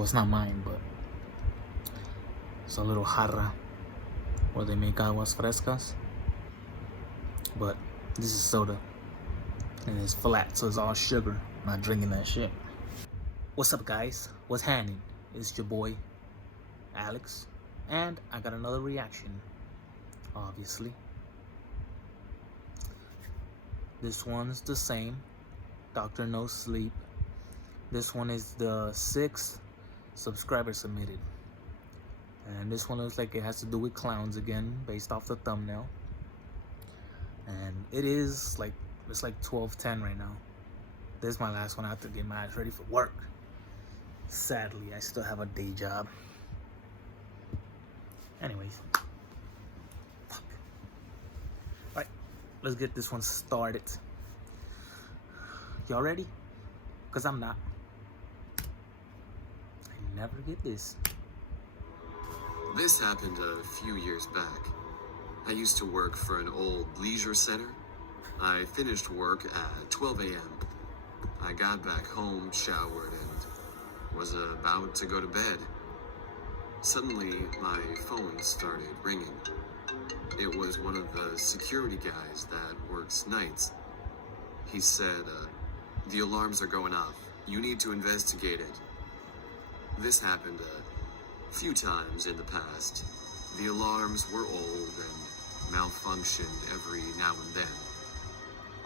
Well, it's not mine, but it's a little jarra where they make aguas frescas. But this is soda, and it's flat, so it's all sugar. I'm not drinking that shit. What's up, guys? What's happening? It's your boy Alex, and I got another reaction. Obviously, this one's the same. Dr. No Sleep. This one is the 6th subscriber submitted, and this one looks like it has to do with clowns again, based off the thumbnail. And it is like, it's like 12:10 right now. This is my last one. I have to get my ass ready for work. Sadly, I still have a day job. Anyways, fuck. Alright, let's get this one started. Y'all ready? Cause I'm not. I never get this. This happened a few years back. I used to work for an old leisure center. I finished work at 12 a.m. I got back home, showered, and was about to go to bed. Suddenly, my phone started ringing. It was one of the security guys that works nights. He said, the alarms are going off. You need to investigate it. This happened a few times in the past. The alarms were old and malfunctioned every now and then.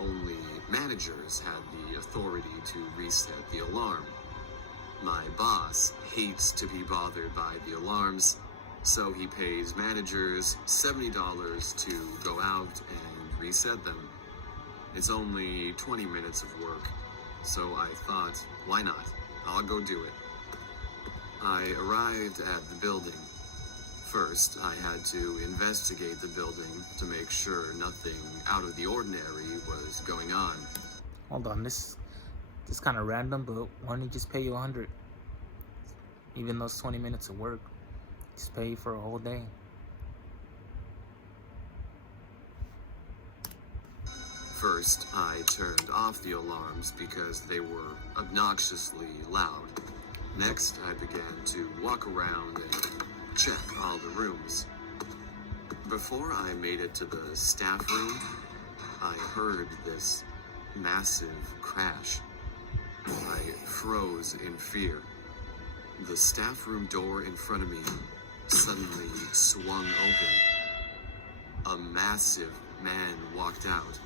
Only managers had the authority to reset the alarm. My boss hates to be bothered by the alarms, so he pays managers $70 to go out and reset them. It's only 20 minutes of work, so I thought, why not? I'll go do it. I arrived at the building. First, I had to investigate the building to make sure nothing out of the ordinary was going on. Hold on, this is kind of random, but why don't you just pay you 100? Even those 20 minutes of work, just pay you for a whole day. First, I turned off the alarms because they were obnoxiously loud. Next, I began to walk around and check all the rooms. Before I made it to the staff room, I heard this massive crash. I froze in fear. The staff room door in front of me suddenly swung open. A massive man walked out.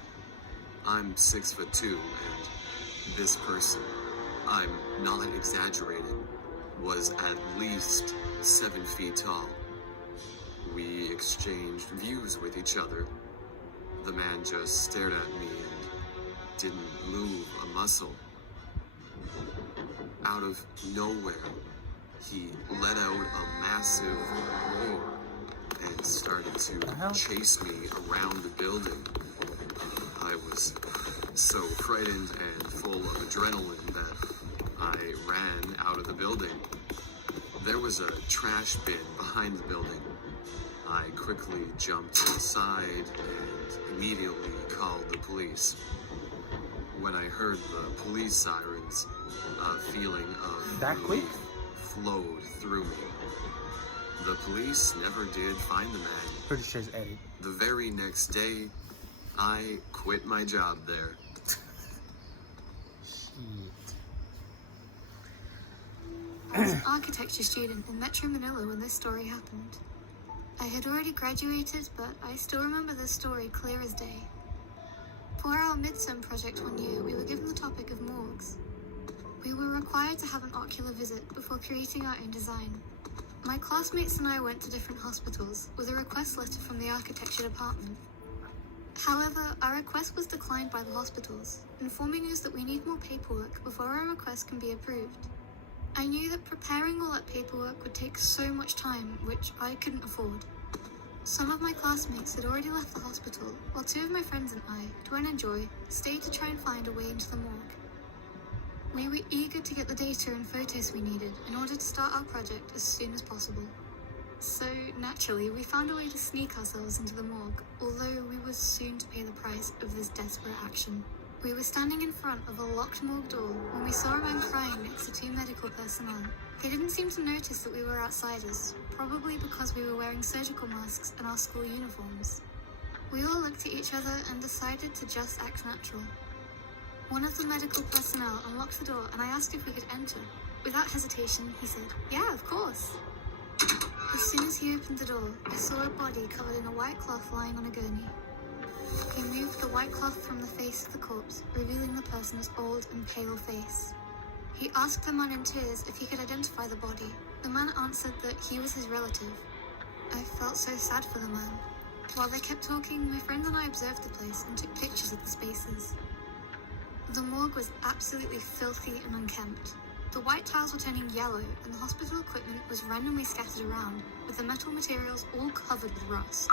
I'm 6'2", and this person, I'm not exaggerating, was at least 7 feet tall. We exchanged views with each other. The man just stared at me and didn't move a muscle. Out of nowhere, he let out a massive roar and started to chase me around the building. I was so frightened and full of adrenaline that I ran out of the building. There was a trash bin behind the building. I quickly jumped inside and immediately called the police. When I heard the police sirens, a feeling of relief flowed through me. The police never did find the man. Pretty sure it's Eddie. The very next day, I quit my job there. I was an architecture student in Metro Manila when this story happened. I had already graduated, but I still remember this story clear as day. For our midterm project one year, we were given the topic of morgues. We were required to have an ocular visit before creating our own design. My classmates and I went to different hospitals with a request letter from the architecture department. However, our request was declined by the hospitals, informing us that we need more paperwork before our request can be approved. I knew that preparing all that paperwork would take so much time, which I couldn't afford. Some of my classmates had already left the hospital, while 2 of my friends and I, Dwayne and Joy, stayed to try and find a way into the morgue. We were eager to get the data and photos we needed in order to start our project as soon as possible. So, naturally, we found a way to sneak ourselves into the morgue, although we were soon to pay the price of this desperate action. We were standing in front of a locked morgue door when we saw a man crying next to 2 medical personnel. They didn't seem to notice that we were outsiders, probably because we were wearing surgical masks and our school uniforms. We all looked at each other and decided to just act natural. One of the medical personnel unlocked the door and I asked if we could enter. Without hesitation, he said, "Yeah, of course." As soon as he opened the door, I saw a body covered in a white cloth lying on a gurney. He moved the white cloth from the face of the corpse, revealing the person's old and pale face. He asked the man in tears if he could identify the body. The man answered that he was his relative. I felt so sad for the man. While they kept talking, my friends and I observed the place and took pictures of the spaces. The morgue was absolutely filthy and unkempt. The white tiles were turning yellow and the hospital equipment was randomly scattered around, with the metal materials all covered with rust.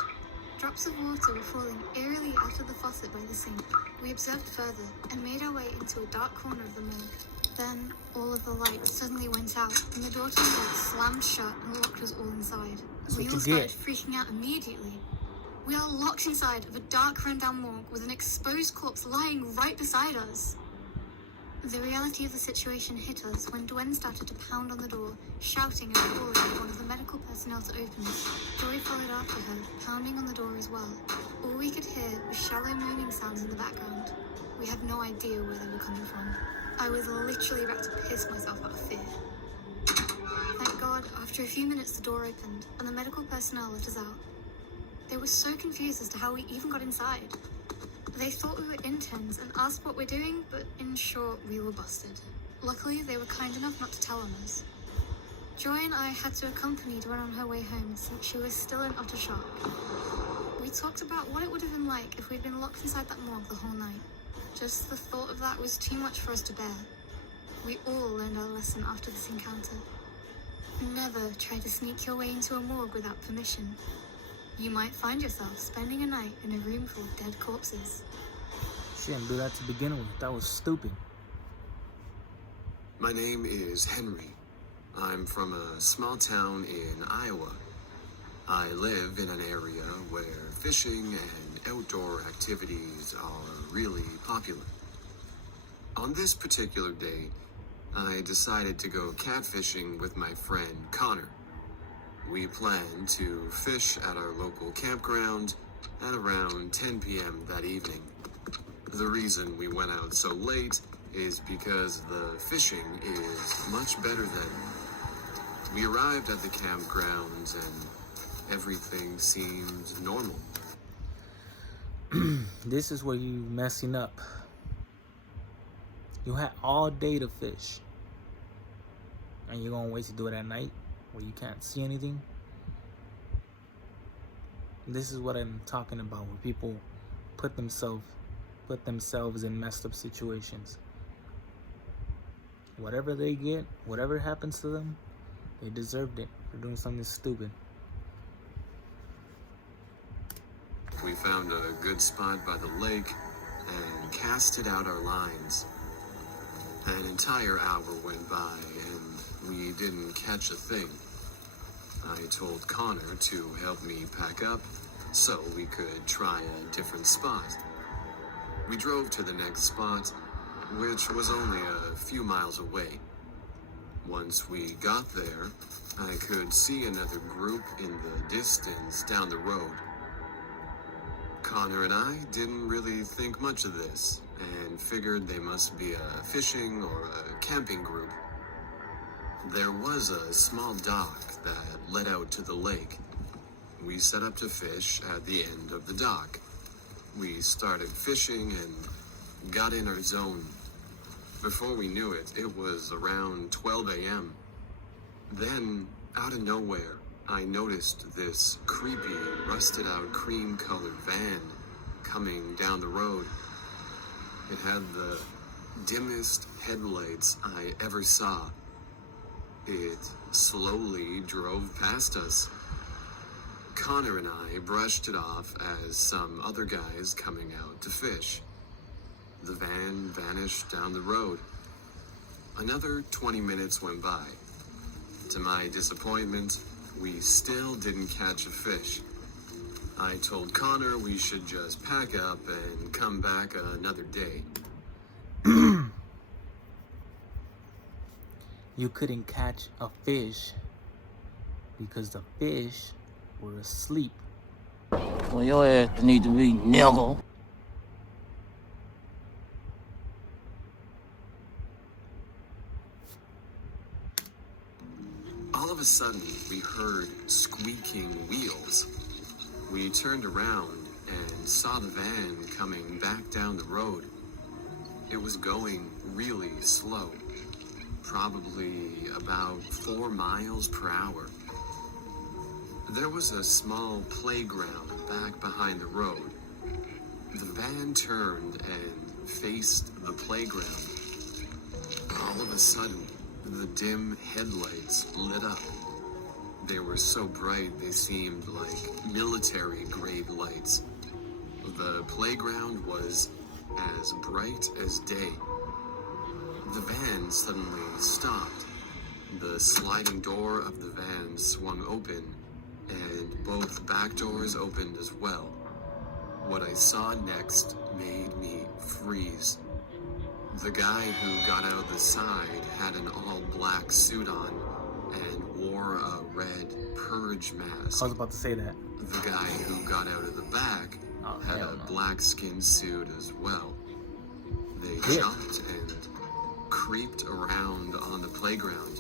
Drops of water were falling eerily out of the faucet by the sink. We observed further and made our way into a dark corner of the morgue. Then, all of the lights suddenly went out and the door to the morgue slammed shut and locked us all inside. We all started freaking out immediately. We are locked inside of a dark, rundown morgue with an exposed corpse lying right beside us. The reality of the situation hit us when Dwen started to pound on the door, shouting and calling for one of the medical personnel to open it. Joy followed after her, pounding on the door as well. All we could hear was shallow moaning sounds in the background. We had no idea where they were coming from. I was literally about to piss myself out of fear. Thank God, after a few minutes the door opened and the medical personnel let us out. They were so confused as to how we even got inside. They thought we were interns and asked what we're doing, but in short, we were busted. Luckily, they were kind enough not to tell on us. Joy and I had to accompany Dwen on her way home since she was still in utter shock. We talked about what it would have been like if we'd been locked inside that morgue the whole night. Just the thought of that was too much for us to bear. We all learned our lesson after this encounter. Never try to sneak your way into a morgue without permission. You might find yourself spending a night in a room full of dead corpses. She didn't do that to begin with. That was stupid. My name is Henry. I'm from a small town in Iowa. I live in an area where fishing and outdoor activities are really popular. On this particular day, I decided to go catfishing with my friend Connor. We planned to fish at our local campground at around 10 p.m. that evening. The reason we went out so late is because the fishing is much better then. We arrived at the campground and everything seemed normal. This is where you messing up. You had all day to fish. And you're gonna wait to do it at night where you can't see anything. This is what I'm talking about, where people put themselves in messed up situations. Whatever they get, whatever happens to them, they deserved it for doing something stupid. We found a good spot by the lake and casted out our lines. An entire hour went by and we didn't catch a thing. I told Connor to help me pack up so we could try a different spot. We drove to the next spot, which was only a few miles away. Once we got there, I could see another group in the distance down the road. Connor and I didn't really think much of this and figured they must be a fishing or a camping group. There was a small dock that led out to the lake. We set up to fish at the end of the dock. We started fishing and got in our zone. Before we knew it, it was around 12 a.m. Then, out of nowhere, I noticed this creepy, rusted-out cream-colored van coming down the road. It had the dimmest headlights I ever saw. It slowly drove past us. Connor and I brushed it off as some other guys coming out to fish. The van vanished down the road. Another 20 minutes went by. To my disappointment, we still didn't catch a fish. I told Connor we should just pack up and come back another day. you couldn't catch a fish because the fish were asleep. Well, your ass need to be niggle. All of a sudden, we heard squeaking wheels. We turned around and saw the van coming back down the road. It was going really slow, probably about 4 miles per hour. There was a small playground back behind the road. The van turned and faced the playground. All of a sudden, the dim headlights lit up. They were so bright they seemed like military-grade lights. The playground was as bright as day. The van suddenly stopped. The sliding door of the van swung open, and both back doors opened as well. What I saw next made me freeze. The guy who got out the side had an all-black suit on and wore a red purge mask. I was about to say that. The guy who got out of the back had a black skin suit as well. They jumped and creeped around on the playground.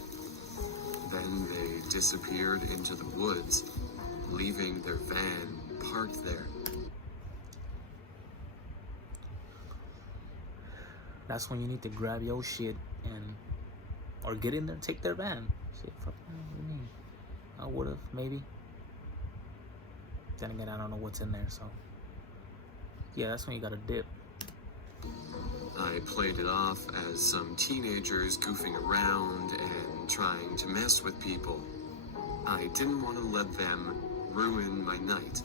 Then they disappeared into the woods, leaving their van parked there. That's when you need to grab your shit or get in there and take their van. Shit, fuck, what do you mean? I would've, maybe. Then again, I don't know what's in there, so. Yeah, that's when you gotta dip. I played it off as some teenagers goofing around and trying to mess with people. I didn't want to let them ruin my night.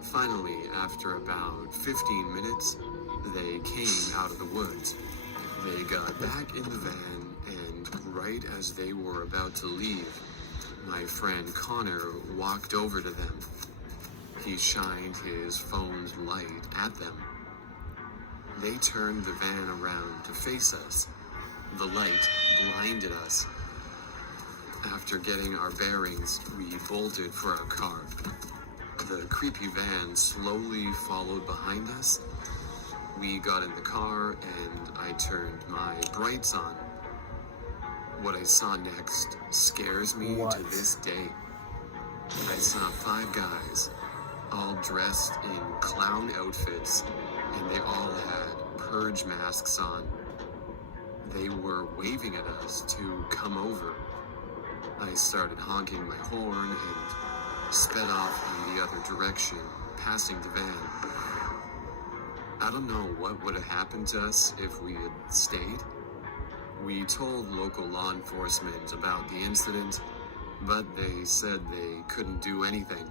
Finally, after about 15 minutes, they came out of the woods. They got back in the van, and right as they were about to leave, my friend Connor walked over to them. He shined his phone's light at them. They turned the van around to face us. The light blinded us. After getting our bearings, we bolted for our car. The creepy van slowly followed behind us. We got in the car and I turned my brights on. What I saw next scares me to this day. I saw 5 guys, all dressed in clown outfits, and they all had purge masks on. They were waving at us to come over. I started honking my horn and sped off in the other direction, passing the van. I don't know what would have happened to us if we had stayed. We told local law enforcement about the incident, but they said they couldn't do anything.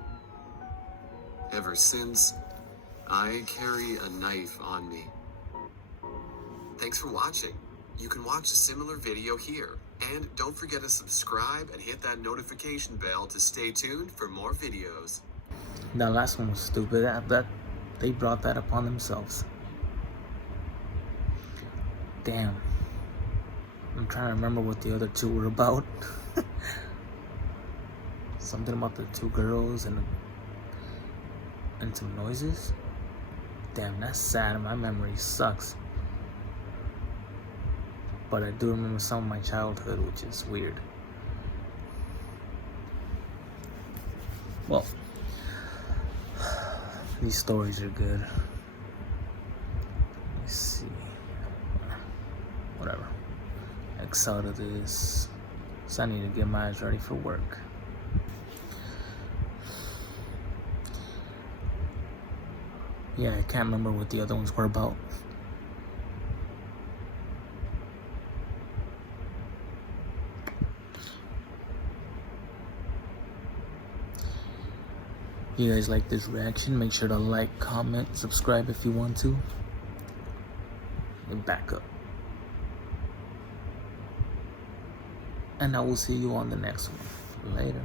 Ever since, I carry a knife on me. Thanks for watching. You can watch a similar video here. And don't forget to subscribe and hit that notification bell to stay tuned for more videos. That last one was stupid. That they brought that upon themselves. Damn. I'm trying to remember what the other 2 were about. Something about the 2 girls and some noises. Damn, that's sad. My memory sucks. But I do remember some of my childhood, which is weird. Well, these stories are good. Let's see. Whatever. X out of this. So I need to get my eyes ready for work. Yeah, I can't remember what the other ones were about. If you guys like this reaction, make sure to like, comment, subscribe if you want to. And back up. And I will see you on the next one. Later.